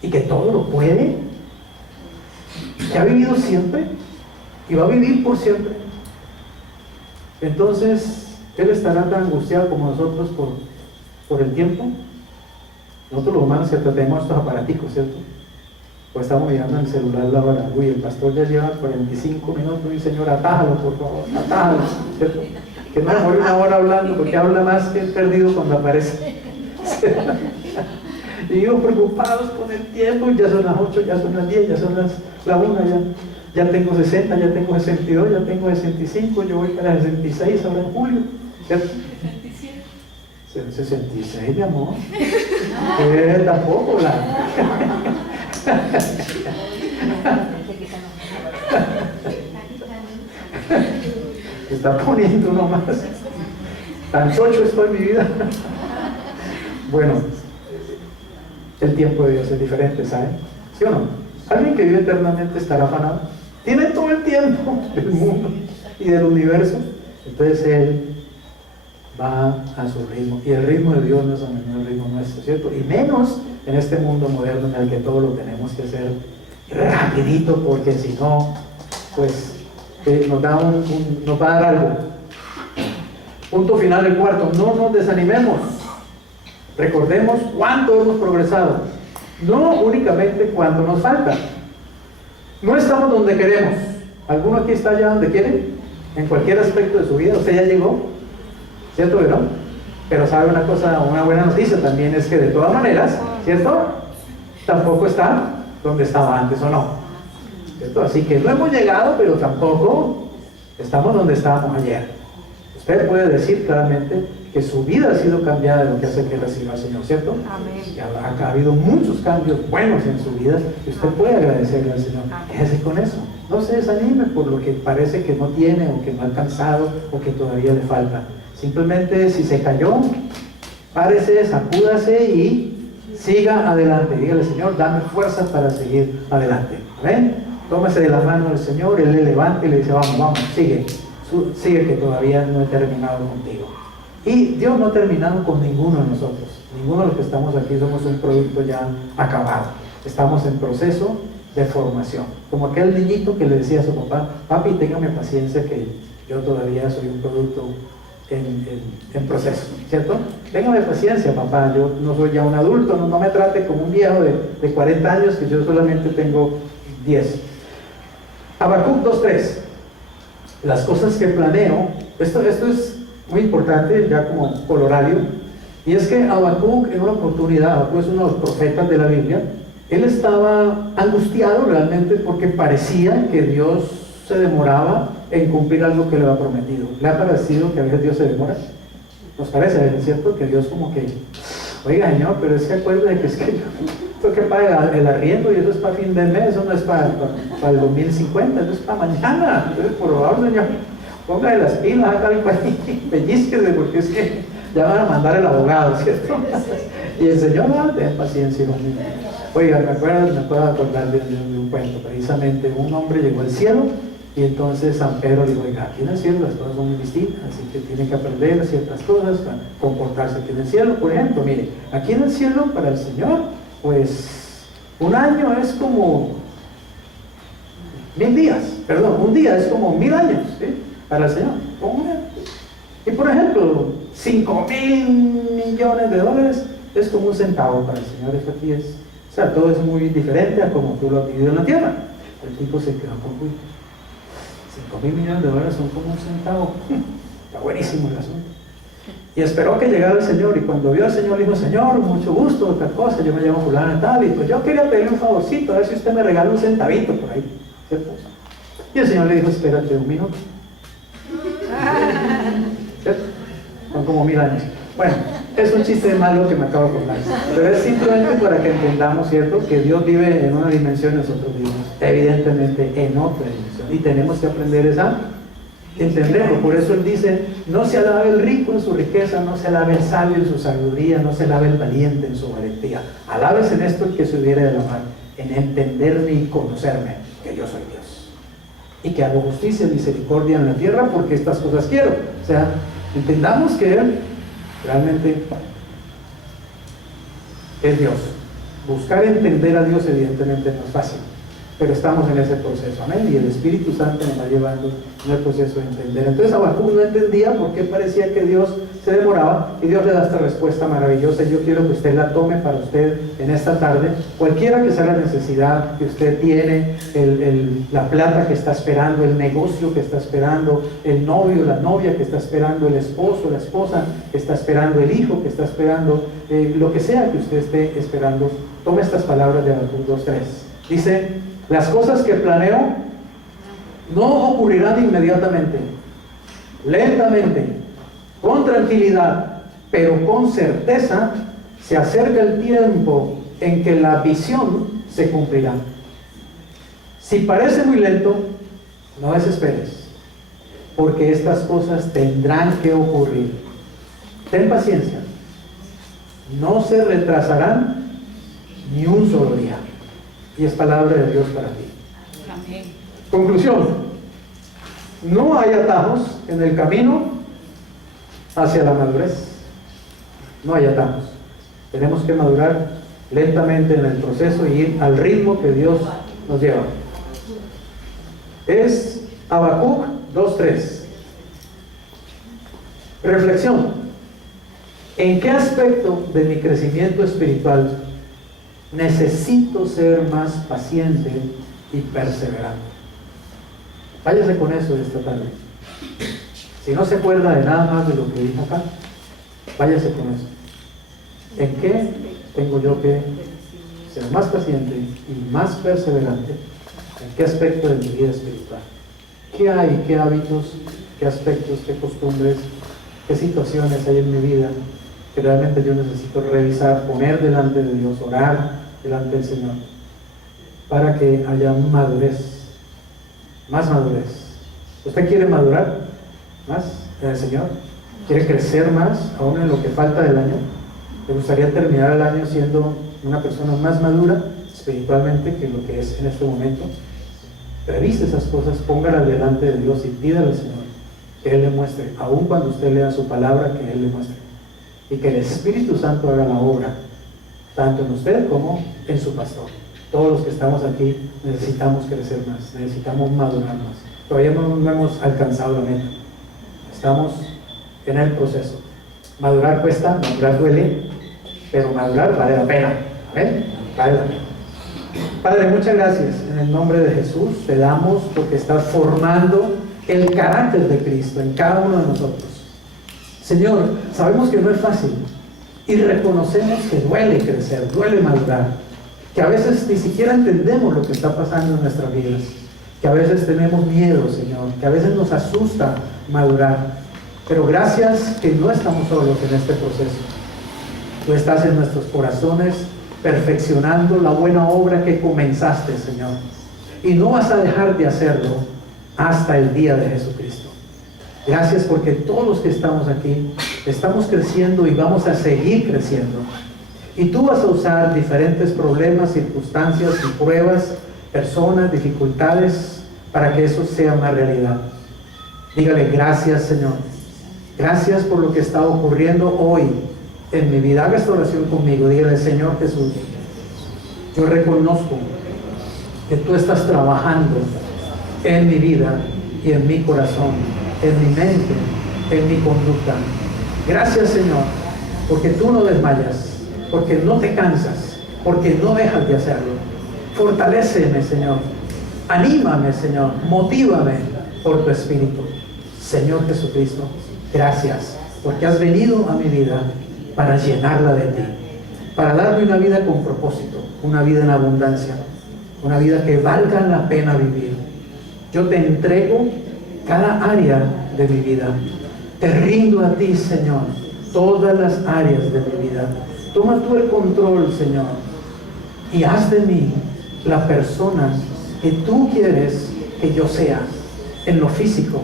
y que todo lo puede, que ha vivido siempre y va a vivir por siempre. Entonces, Él estará tan angustiado como nosotros por el tiempo. Nosotros los humanos que tenemos estos aparaticos, ¿cierto? Pues estamos mirando en el celular la hora. Uy, el pastor ya lleva 45 minutos. Uy, señor, atájalo, por favor, atájalo, ¿cierto? Que no demore una hora hablando, porque habla más que el perdido cuando aparece. Y yo preocupados con el tiempo, ya son las 8, ya son las 10, ya son la 1, ya tengo 60, ya tengo 62, ya tengo 65, yo voy para 66 ahora en julio, ¿cierto? 66, mi amor. Tampoco se está poniendo uno más. Tan chocho estoy en mi vida. Bueno, el tiempo de Dios es diferente, ¿saben? ¿Sí o no? Alguien que vive eternamente estará afanado. Tiene todo el tiempo del mundo y del universo. Entonces Él va a su ritmo. Y el ritmo de Dios no es el ritmo nuestro, ¿cierto? Y menos en este mundo moderno en el que todo lo tenemos que hacer rapidito, porque si no, pues nos va a dar algo. Punto final, el cuarto: no nos desanimemos. Recordemos cuánto hemos progresado, no únicamente cuánto nos falta. No estamos donde queremos. ¿Alguno aquí está ya donde quiere? En cualquier aspecto de su vida. Usted ya llegó, ¿cierto que no? Pero sabe una cosa, una buena noticia también es que de todas maneras, ¿cierto? Tampoco está donde estaba antes, ¿o no? ¿Cierto? Así que no hemos llegado, pero tampoco estamos donde estábamos ayer. Usted puede decir claramente que su vida ha sido cambiada de lo que hace que reciba al Señor, ¿cierto? Amén. Ha habido muchos cambios buenos en su vida y usted puede agradecerle al Señor. Quédese con eso. No se desanime por lo que parece que no tiene o que no ha alcanzado o que todavía le falta. Simplemente, si se cayó, párese, sacúdase y siga adelante. Dígale: Señor, dame fuerza para seguir adelante. ¿Ven? Tómese de la mano del Señor, Él le levanta y le dice: vamos, sigue que todavía no he terminado contigo. Y Dios no ha terminado con ninguno de nosotros. Ninguno de los que estamos aquí somos un producto ya acabado. Estamos en proceso de formación. Como aquel niñito que le decía a su papá: papi, téngame paciencia que yo todavía soy un producto en proceso, ¿cierto? Téngame paciencia, papá, yo no soy ya un adulto, no me trate como un viejo de 40 años, que yo solamente tengo 10. Habacuc 2:3. Las cosas que planeo, esto es muy importante ya como por horario, y es que Habacuc en una oportunidad, Habacuc es uno de los profetas de la Biblia, él estaba angustiado realmente porque parecía que Dios se demoraba en cumplir algo que le había prometido. ¿Le ha parecido que a veces Dios se demora? ¿Nos parece, es cierto? Que Dios como que, oiga Señor, pero es que acuérdate que es que esto que paga el arriendo y eso es para fin de mes, eso no es para el 2050, eso es para mañana. Entonces, por favor, Señor, póngale las pilas acá al país, pellizquese, porque es que ya van a mandar el abogado, ¿cierto? Y el Señor, ten paciencia, hijo mío. Oiga, me puedo acordar de un cuento. Precisamente un hombre llegó al cielo y entonces San Pedro le dijo, oiga, aquí en el cielo las cosas son muy distintas, así que tiene que aprender ciertas cosas para comportarse aquí en el cielo. Por ejemplo, mire, aquí en el cielo para el Señor, pues un año es como 1000 días, perdón, un día es como 1000 años, ¿sí? Para el Señor. Y por ejemplo, 5.000 millones de dólares es como un centavo para el Señor. Eso aquí es, o sea, todo es muy diferente a como tú lo has vivido en la tierra. El tipo se quedó con 5.000 millones de dólares son como un centavo. Está buenísimo el asunto. Y esperó que llegara el Señor, y cuando vio al Señor le dijo, Señor, mucho gusto, tal cosa, yo me llamo fulano y tal, y pues yo quería pedirle un favorcito, a ver si usted me regala un centavito por ahí, ¿cierto? Y el Señor le dijo, espérate un minuto. ¿Cierto? Son como 1000 años. Bueno, es un chiste malo que me acabo de acordar, pero es simplemente para que entendamos, ¿cierto?, que Dios vive en una dimensión y nosotros vivimos evidentemente en otra dimensión, y tenemos que aprender esa entenderlo. Por eso Él dice, no se alabe el rico en su riqueza, no se alabe el sabio en su sabiduría, no se alabe el valiente en su valentía. Alabes en esto el que se hubiera de alabar, en entenderme y conocerme, que yo soy Dios, y que hago justicia y misericordia en la tierra, porque estas cosas quiero. O sea, entendamos que Él realmente es Dios. Buscar entender a Dios evidentemente no es fácil, pero estamos en ese proceso, amén, y el Espíritu Santo nos va llevando en el proceso de entender. Entonces Habacuc no entendía por qué parecía que Dios se demoraba, y Dios le da esta respuesta maravillosa. Yo quiero que usted la tome para usted en esta tarde, cualquiera que sea la necesidad que usted tiene, la plata que está esperando, el negocio que está esperando, el novio, la novia que está esperando, el esposo, la esposa que está esperando, el hijo que está esperando, lo que sea que usted esté esperando. Tome estas palabras de Habacuc 2:3. Dice, las cosas que planeo no ocurrirán inmediatamente, lentamente, con tranquilidad, pero con certeza se acerca el tiempo en que la visión se cumplirá. Si parece muy lento, no desesperes, porque estas cosas tendrán que ocurrir. Ten paciencia, no se retrasarán ni un solo día. Y es palabra de Dios para ti. Amén. Conclusión: no hay atajos en el camino hacia la madurez. No hay atajos. Tenemos que madurar lentamente en el proceso y ir al ritmo que Dios nos lleva. Es Habacuc 2:3. Reflexión: ¿en qué aspecto de mi crecimiento espiritual necesito ser más paciente y perseverante? Váyase con eso esta tarde. Si no se acuerda de nada más de lo que dijo acá, váyase con eso. ¿En qué tengo yo que ser más paciente y más perseverante? ¿En qué aspecto de mi vida espiritual? ¿Qué hay? ¿Qué hábitos? ¿Qué aspectos? ¿Qué costumbres? ¿Qué situaciones hay en mi vida que realmente yo necesito revisar, poner delante de Dios, orar delante del Señor, para que haya madurez, más madurez? ¿Usted quiere madurar más en el Señor? ¿Quiere crecer más aún en lo que falta del año? ¿Le gustaría terminar el año siendo una persona más madura espiritualmente que lo que es en este momento? Revise esas cosas, póngalas delante de Dios y pídale al Señor que Él le muestre, aun cuando usted lea su palabra, que Él le muestre, y que el Espíritu Santo haga la obra tanto en usted como en su pastor. Todos los que estamos aquí necesitamos crecer más, necesitamos madurar más. Todavía no hemos alcanzado la meta, estamos en el proceso. Madurar cuesta, madurar duele, pero madurar vale la pena. ¿Amén? Vale la pena. Padre, muchas gracias. En el nombre de Jesús te damos porque estás formando el carácter de Cristo en cada uno de nosotros. Señor, sabemos que no es fácil y reconocemos que duele crecer, duele madurar, que a veces ni siquiera entendemos lo que está pasando en nuestras vidas, que a veces tenemos miedo, Señor, que a veces nos asusta madurar, pero gracias que no estamos solos en este proceso. Tú estás en nuestros corazones perfeccionando la buena obra que comenzaste, Señor, y no vas a dejar de hacerlo hasta el día de Jesucristo. Gracias porque todos los que estamos aquí estamos creciendo y vamos a seguir creciendo. Y tú vas a usar diferentes problemas, circunstancias y pruebas, personas, dificultades, para que eso sea una realidad. Dígale: gracias, Señor. Gracias por lo que está ocurriendo hoy en mi vida. Haga esta oración conmigo. Dígale: Señor Jesús, yo reconozco que tú estás trabajando en mi vida y en mi corazón, en mi mente, en mi conducta. Gracias, Señor, porque tú no desmayas, porque no te cansas, porque no dejas de hacerlo. Fortaléceme, Señor. Anímame, Señor. Motívame por tu Espíritu. Señor Jesucristo, gracias, porque has venido a mi vida para llenarla de ti, para darme una vida con propósito, una vida en abundancia, una vida que valga la pena vivir. Yo te entrego cada área de mi vida. Te rindo a ti, Señor, todas las áreas de mi vida. Toma tú el control, Señor, y haz de mí la persona que tú quieres que yo sea, en lo físico,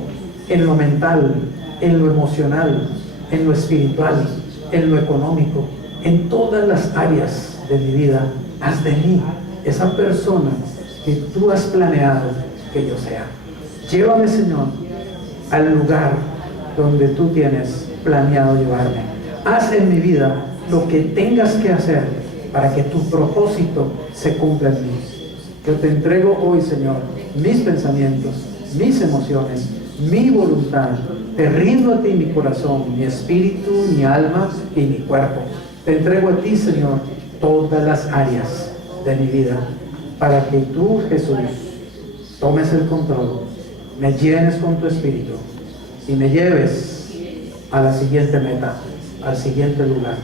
en lo mental, en lo emocional, en lo espiritual, en lo económico, en todas las áreas de mi vida. Haz de mí esa persona que tú has planeado que yo sea. Llévame, Señor, al lugar donde tú tienes planeado llevarme. Haz en mi vida lo que tengas que hacer para que tu propósito se cumpla en mí. Yo te entrego hoy, Señor, mis pensamientos, mis emociones, mi voluntad. Te rindo a ti mi corazón, mi espíritu, mi alma y mi cuerpo. Te entrego a ti, Señor, todas las áreas de mi vida, para que tú, Jesús, tomes el control, me llenes con tu espíritu y me lleves a la siguiente meta, al siguiente lugar.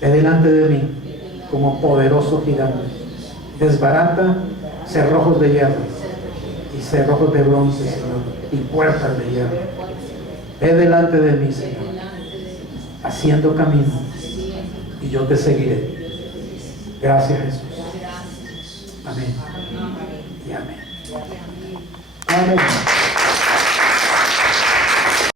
Ve delante de mí como poderoso gigante. Desbarata cerrojos de hierro y cerrojos de bronce, Señor, y puertas de hierro. Ve delante de mí, Señor, haciendo camino, y yo te seguiré. Gracias, Jesús. Amén y amén. Amén.